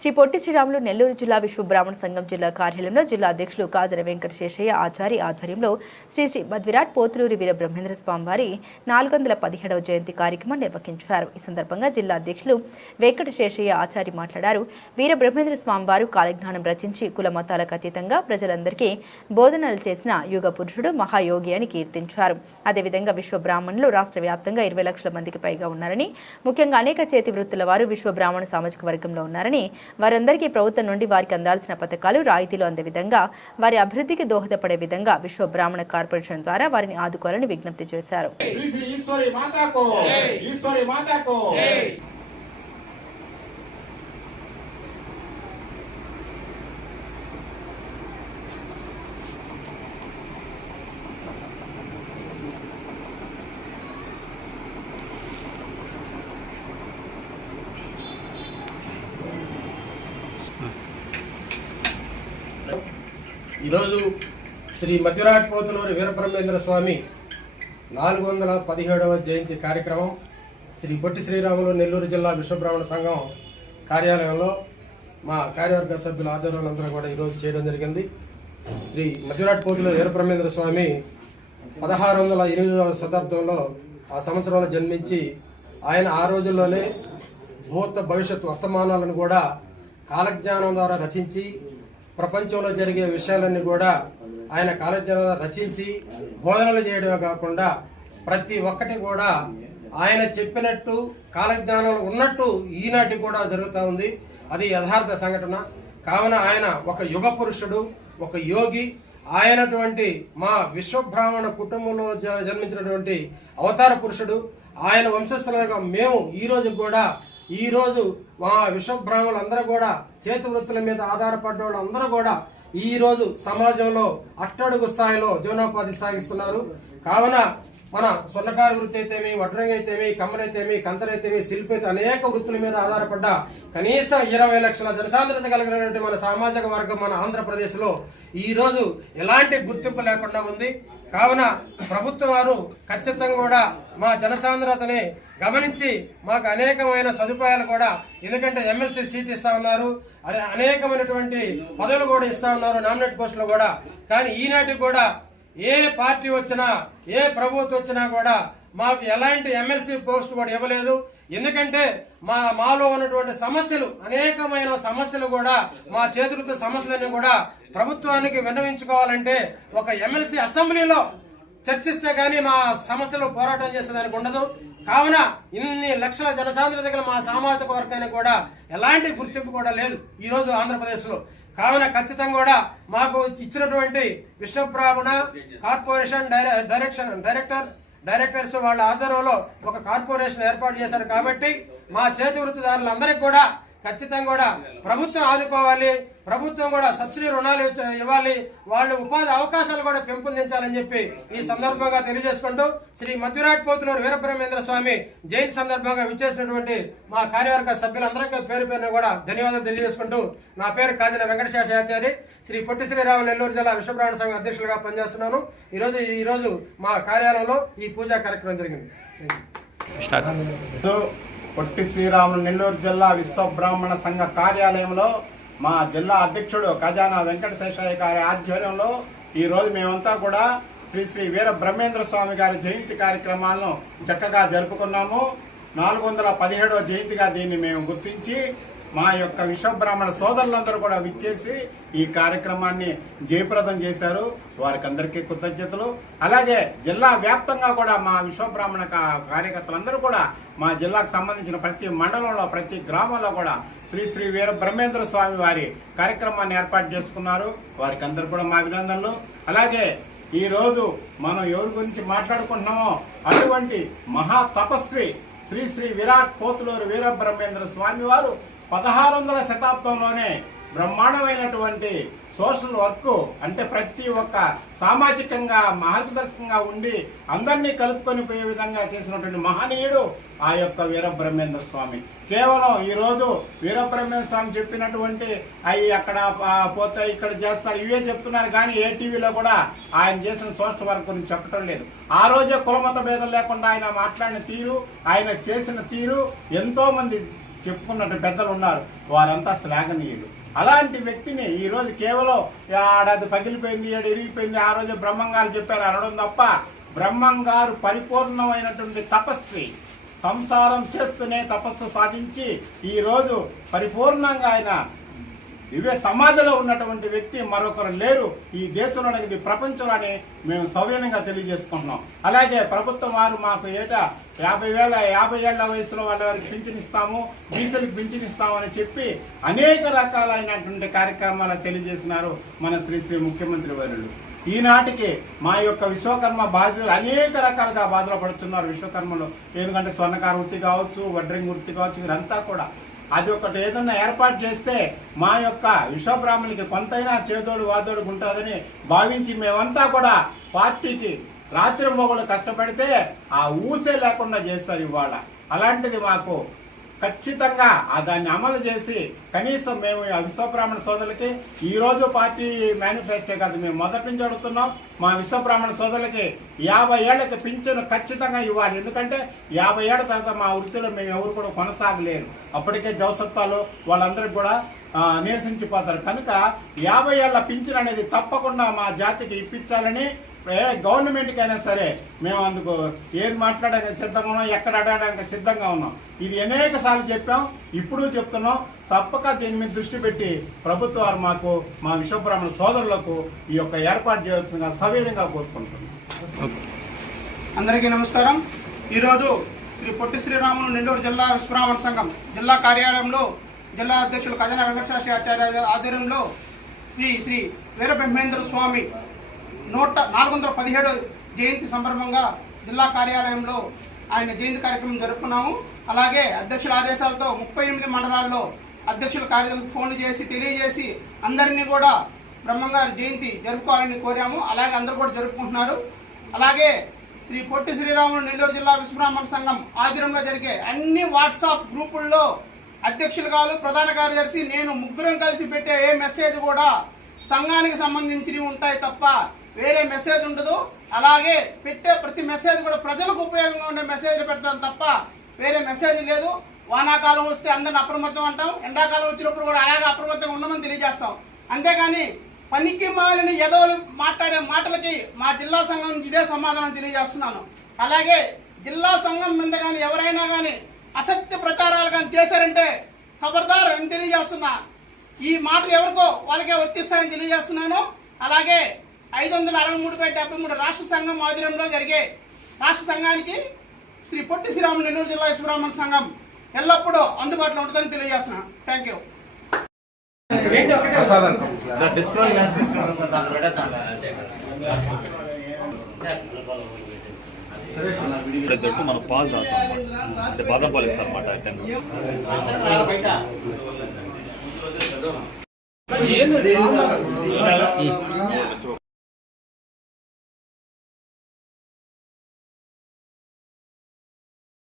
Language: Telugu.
శ్రీ పొట్టి శ్రీరాములు నెల్లూరు జిల్లా విశ్వ బ్రాహ్మణ సంఘం జిల్లా కార్యాలయంలో జిల్లా అధ్యక్షులు కాజర వెంకట శేషయ్య ఆచారి ఆధ్వర్యంలో శ్రీ శ్రీ మధ్విరాట్ పోతులూరి వీర బ్రహ్మేంద్ర స్వామి వారి నాలుగు వందల పదిహేడవ జయంతి కార్యక్రమం నిర్వహించారు. ఈ సందర్భంగా జిల్లా అధ్యక్షులు వెంకట శేషయ్య ఆచారి మాట్లాడారు. వీర బ్రహ్మేంద్ర స్వామి వారు కాలజ్ఞానం రచించి కుల మతాలకు అతీతంగా ప్రజలందరికీ బోధనలు చేసిన యుగ పురుషుడు మహాయోగి అని కీర్తించారు. అదేవిధంగా విశ్వ బ్రాహ్మణులు రాష్ట్ర వ్యాప్తంగా ఇరవై లక్షల మందికి పైగా ఉన్నారని ముఖ్యంగా అనేక చేతి వృత్తుల వారు విశ్వ బ్రాహ్మణ సామాజిక వర్గంలో ఉన్నారని వారందరికీ ప్రభుత్వం నుండి వారికి అందాల్సిన పథకాలు రాయితీలు అందే విధంగా వారి అభివృద్ధికి దోహదపడే విధంగా విశ్వ బ్రాహ్మణ కార్పొరేషన్ ద్వారా వారిని ఆదుకోవాలని విజ్ఞప్తి చేశారు. ఈరోజు శ్రీ మధ్యరాట్ పోతులూరి వీరబ్రహ్మేంద్ర స్వామి నాలుగు వందల పదిహేడవ జయంతి కార్యక్రమం శ్రీ పొట్టి శ్రీరాములు నెల్లూరు జిల్లా విశ్వబ్రాహ్మణ సంఘం కార్యాలయంలో మా కార్యవర్గ సభ్యుల ఆధ్వర్యంలో కూడా ఈరోజు చేయడం జరిగింది. శ్రీ మధ్యరాట్ పోతులూరి వీరబ్రహ్మేంద్ర స్వామి పదహారు వందల ఎనిమిదవ శతాబ్దంలో ఆ సంవత్సరంలో జన్మించి ఆయన ఆ రోజుల్లోనే భూత భవిష్యత్ వర్తమానాలను కూడా కాలజ్ఞానం ద్వారా రచించి ప్రపంచంలో జరిగే విషయాలన్నీ కూడా ఆయన కాలచరణ రచించి బోధనలు చేయడమే కాకుండా ప్రతి ఒక్కటి కూడా ఆయన చెప్పినట్టు కాలజ్ఞానంలో ఉన్నట్టు ఈనాటి కూడా జరుగుతూ ఉంది. అది యథార్థ సంఘటన. కావున ఆయన ఒక యుగ పురుషుడు ఒక యోగి. ఆయనటువంటి మా విశ్వబ్రాహ్మణ కుటుంబంలో జ- జన్మించినటువంటి అవతార పురుషుడు. ఆయన వంశస్థులుగా మేము ఈ రోజు కూడా ఈరోజు మా విశ్వబ్రాహ్మణులందరూ కూడా చేతి వృత్తుల మీద ఆధారపడ్డ వాళ్ళందరూ కూడా ఈ రోజు సమాజంలో అట్టడుగు స్థాయిలో జీవనోపాధి సాగిస్తున్నారు. కావున మన సొన్నకారు వృత్తి అయితేమి వడ్రంగి అయితేమి కమ్మరైతేమి కంచరైతేమి శిల్పి అయితే అనేక వృత్తుల మీద ఆధారపడ్డ కనీసం ఇరవై లక్షల జనసాంద్రత కలిగినటువంటి మన సామాజిక వర్గం మన ఆంధ్రప్రదేశ్లో ఈ రోజు ఎలాంటి గుర్తింపు లేకుండా ఉంది. కావున ప్రభుత్వం వారు ఖచ్చితంగా కూడా మా జనసాంద్రతని గమనించి మాకు అనేకమైన సదుపాయాలు కూడా ఎందుకంటే ఎమ్మెల్సీ సీట్ ఇస్తా ఉన్నారు. అదే అనేకమైనటువంటి పదవులు కూడా ఇస్తా ఉన్నారు నామినేట్ పోస్టులు కూడా. కానీ ఈనాటికి కూడా ఏ పార్టీ వచ్చినా ఏ ప్రభుత్వం వచ్చినా కూడా మాకు ఎలాంటి ఎమ్మెల్సీ పోస్ట్ కూడా ఇవ్వలేదు. ఎందుకంటే మా మాలో ఉన్నటువంటి సమస్యలు అనేకమైన సమస్యలు కూడా మా చేతులతో సమస్యలన్నీ కూడా ప్రభుత్వానికి విన్నవించుకోవాలంటే ఒక ఎమ్మెల్సీ అసెంబ్లీలో చర్చిస్తే కానీ మా సమస్యలు పోరాటం చేసేదానికి ఉండదు. కావున ఇన్ని లక్షల జనసాంద్రత గల మా సామాజిక వర్గానికి కూడా ఎలాంటి గుర్తింపు కూడా లేదు ఈ రోజు కావున ఖచ్చితంగా కూడా మాకు ఇచ్చినటువంటి Vishwabrahmana corporation direction director directors వాళ్ళ ఆధ్వర్యంలో ఒక కార్పొరేషన్ ఏర్పాటు చేశారు కాబట్టి మా చేతి వృత్తిదారులందరికీ కూడా ఖచ్చితంగా కూడా ప్రభుత్వం ఆదుకోవాలి ప్రభుత్వం కూడా సబ్సిడీ రుణాలు ఇవ్వాలి వాళ్ళు ఉపాధి అవకాశాలు కూడా పెంపొందించాలని చెప్పి ఈ సందర్భంగా తెలియజేసుకుంటూ శ్రీ మధ్యరాట్ పోతులూరు వీరబ్రహ్మేంద్ర స్వామి జయంతి సందర్భంగా విచ్చేసినటువంటి మా కార్యవర్గ సభ్యులందరికీ పేరు పేరున కూడా ధన్యవాదాలు తెలియజేసుకుంటూ నా పేరు కాజన వెంకటశేషాచారి శ్రీ పొట్టి శ్రీరాములు నెల్లూరు జిల్లా విశ్వబ్రాహ్మణ సంఘం అధ్యక్షులుగా పనిచేస్తున్నాను. ఈరోజు ఈ రోజు మా కార్యాలయంలో ఈ పూజా కార్యక్రమం జరిగింది. ఈరోజు పొట్టి శ్రీరాములు నెల్లూరు జిల్లా విశ్వబ్రాహ్మణ సంఘ కార్యాలయంలో మా జిల్లా అధ్యక్షుడు ఖజానా వెంకటశేషయ్య గారి ఆధ్వర్యంలో ఈరోజు మేమంతా కూడా శ్రీ శ్రీ వీర బ్రహ్మేంద్ర స్వామి గారి జయంతి కార్యక్రమాలను చక్కగా జరుపుకున్నాము. నాలుగు వందల పదిహేడవ జయంతిగా దీన్ని మేము గుర్తించి మా యొక్క విశ్వబ్రాహ్మణ సోదరులందరూ కూడా విచ్చేసి ఈ కార్యక్రమాన్ని జయప్రదం చేశారు. వారికి అందరికీ కృతజ్ఞతలు. అలాగే జిల్లా వ్యాప్తంగా కూడా మా విశ్వబ్రాహ్మణ కా- కార్యకర్తలందరూ కూడా మా జిల్లాకు సంబంధించిన ప్రతి మండలంలో ప్రతి గ్రామంలో కూడా శ్రీ శ్రీ వీర బ్రహ్మేంద్ర స్వామి వారి కార్యక్రమాన్ని ఏర్పాటు చేసుకున్నారు. వారికి అందరూ కూడా మా అభినందనలు. అలాగే ఈ రోజు మనం ఎవరి గురించి మాట్లాడుకుంటున్నామో అటువంటి మహా తపస్వి శ్రీ శ్రీ విరాట్ పోతులూరు వీరబ్రహ్మేంద్ర స్వామి వారు పదహారు వందల శతాబ్దంలోనే బ్రహ్మాండమైనటువంటి సోషల్ వర్క్ అంటే ప్రతి ఒక్క సామాజికంగా మార్గదర్శకంగా ఉండి అందరినీ కలుపుకొని పోయే విధంగా చేసినటువంటి మహనీయుడు ఆ యొక్క వీరబ్రహ్మేంద్ర స్వామి. కేవలం ఈరోజు వీరబ్రహ్మేంద్ర స్వామి చెప్పినటువంటి అవి అక్కడ పోతే ఇక్కడ చేస్తారు ఇవే చెప్తున్నారు కానీ ఏ టీవీలో కూడా ఆయన చేసిన సోషల్ వర్క్ గురించి చెప్పడం లేదు. ఆ రోజే కులమత భేదం లేకుండా ఆయన మాట్లాడిన తీరు ఆయన చేసిన తీరు ఎంతోమంది చెప్పుకున్నట్టు పెద్దలు ఉన్నారు. వారంతా శ్లాఘనీయులు. అలాంటి వ్యక్తిని ఈరోజు కేవలం ఆడది పగిలిపోయింది ఏడు ఇరిగిపోయింది ఆ రోజు బ్రహ్మంగారు చెప్పారు అనడం తప్ప బ్రహ్మంగారు పరిపూర్ణమైనటువంటి తపస్వి. సంసారం చేస్తూనే తపస్సు సాధించి ఈరోజు పరిపూర్ణంగా ఆయన ఇవే సమాజంలో ఉన్నటువంటి వ్యక్తి మరొకరు లేరు. ఈ దేశంలోనే ఇది ప్రపంచంలోనే మేము సౌజన్యంగా తెలియజేసుకుంటున్నాం. అలాగే ప్రభుత్వం వారు మాకు ఏటా యాభై వేల యాభై ఏళ్ళ వయసులో వాళ్ళ వారికి పింఛనిస్తాము బీసీలకు పింఛన్ చెప్పి అనేక రకాలైనటువంటి కార్యక్రమాలు తెలియజేసినారు మన శ్రీ శ్రీ ముఖ్యమంత్రి వర్యులు ఈనాటికి మా యొక్క విశ్వకర్మ బాధితులు అనేక రకాలుగా బాధలు పడుతున్నారు విశ్వకర్మలో. ఎందుకంటే స్వర్ణకార వృత్తి కావచ్చు వడ్రింగ్ వృత్తి కావచ్చు వీరంతా కూడా అది ఒకటి ఏదన్నా ఏర్పాటు చేస్తే మా యొక్క విశ్వబ్రాహ్మణికి కొంతైనా చేదోడు వాదోడు ఉంటుందని భావించి మేమంతా కూడా పార్టీకి రాత్రి మొగలు కష్టపడితే ఆ ఊసే లేకుండా చేస్తారు ఇవాళ. అలాంటిది మాకు ఖచ్చితంగా దాన్ని అమలు చేసి కనీసం మేము ఆ విశ్వబ్రాహ్మణ సోదరులకి ఈ రోజు పార్టీ మేనిఫెస్టో కాదు మేము మొదటి నుంచి అడుగుతున్నాం మా విశ్వబ్రాహ్మణ సోదరులకి యాభై ఏళ్ళకి పింఛను ఖచ్చితంగా ఇవ్వాలి. ఎందుకంటే యాభై ఏళ్ళ తర్వాత మా వృత్తిలో మేము ఎవరు కూడా కొనసాగలేరు. అప్పటికే జవసత్వాలు వాళ్ళందరికీ కూడా నిరసించిపోతారు. కనుక యాభై ఏళ్ళ పింఛన్ అనేది తప్పకుండా మా జాతికి ఇప్పించాలని ఏ గవర్నమెంట్కి అయినా సరే మేము అందుకు ఏది మాట్లాడడానికి సిద్ధంగా ఉన్నాం ఎక్కడ అడగడానికి సిద్ధంగా ఉన్నాం. ఇది అనేక సార్లు చెప్పాం ఇప్పుడు చెప్తున్నాం. తప్పక దీని మీద దృష్టి పెట్టి ప్రభుత్వ వారు మాకు మా విశ్వబ్రాహ్మణ సోదరులకు ఈ యొక్క ఏర్పాటు చేయాల్సిందిగా సవీరంగా కోరుకుంటున్నాం. అందరికీ నమస్కారం. ఈరోజు శ్రీ పొట్టి శ్రీరాములు నెల్లూరు జిల్లా విశ్వబ్రాహ్మణ సంఘం జిల్లా కార్యాలయంలో జిల్లా అధ్యక్షులు ఖజానా వెంకటశాస్త్రి ఆచార్య ఆధ్వర్యంలో శ్రీ శ్రీ వీరబ్రహ్మేంద్ర స్వామి నూట నాలుగు వందల పదిహేడు జయంతి సందర్భంగా జిల్లా కార్యాలయంలో ఆయన జయంతి కార్యక్రమం జరుపుకున్నాము. అలాగే అధ్యక్షుల ఆదేశాలతో ముప్పై ఎనిమిది మండలాల్లో అధ్యక్షుల కార్యదర్శులకు ఫోన్లు చేసి తెలియజేసి అందరినీ కూడా బ్రహ్మంగారి జయంతి జరుపుకోవాలని కోరాము. అలాగే అందరూ కూడా జరుపుకుంటున్నారు. అలాగే శ్రీ పొట్టి శ్రీరాములు నెల్లూరు జిల్లా విశ్వబ్రాహ్మణ సంఘం ఆధ్వర్యంలో జరిగే అన్ని వాట్సాప్ గ్రూపుల్లో అధ్యక్షులు కాదు ప్రధాన కార్యదర్శి నేను ముగ్గురం కలిసి పెట్టే ఏ మెసేజ్ కూడా సంఘానికి సంబంధించినవి ఉంటాయి తప్ప వేరే మెసేజ్ ఉండదు. అలాగే పెట్టే ప్రతి మెసేజ్ కూడా ప్రజలకు ఉపయోగంగా ఉండే మెసేజ్ పెడతాం తప్ప వేరే మెసేజ్ లేదు. వానాకాలం వస్తే అందరిని అప్రమత్తం అంటాం. ఎండాకాలం వచ్చినప్పుడు కూడా అలాగే అప్రమత్తంగా ఉండమని తెలియజేస్తాం. అంతేగాని పనికి మాలిన ఎదవలు మాట్లాడే మాటలకి మా జిల్లా సంఘం ఇదే సమాధానం తెలియజేస్తున్నాను. అలాగే జిల్లా సంఘం మీద కానీ ఎవరైనా కానీ అసత్య ప్రచారాలు కానీ చేశారంటే ఖబర్దార్ అని తెలియజేస్తున్నా. ఈ మాటలు ఎవరికో వాళ్ళకే వర్తిస్తాయని తెలియజేస్తున్నాను. అలాగే ఐదు వందల అరవై మూడు బై డెబ్బై మూడు రాష్ట్ర సంఘం ఆధ్వర్యంలో జరిగే రాష్ట్ర సంఘానికి శ్రీ పొట్టి శ్రీరాములు నెల్లూరు జిల్లా విశ్వబ్రాహ్మణ సంఘం ఎల్లప్పుడూ అందుబాటులో ఉంటుందని తెలియజేస్తున్నాను థ్యాంక్ యూ జట్టు మనం పాలు తాగుతాం. అంటే బాదం పాలు అనమాట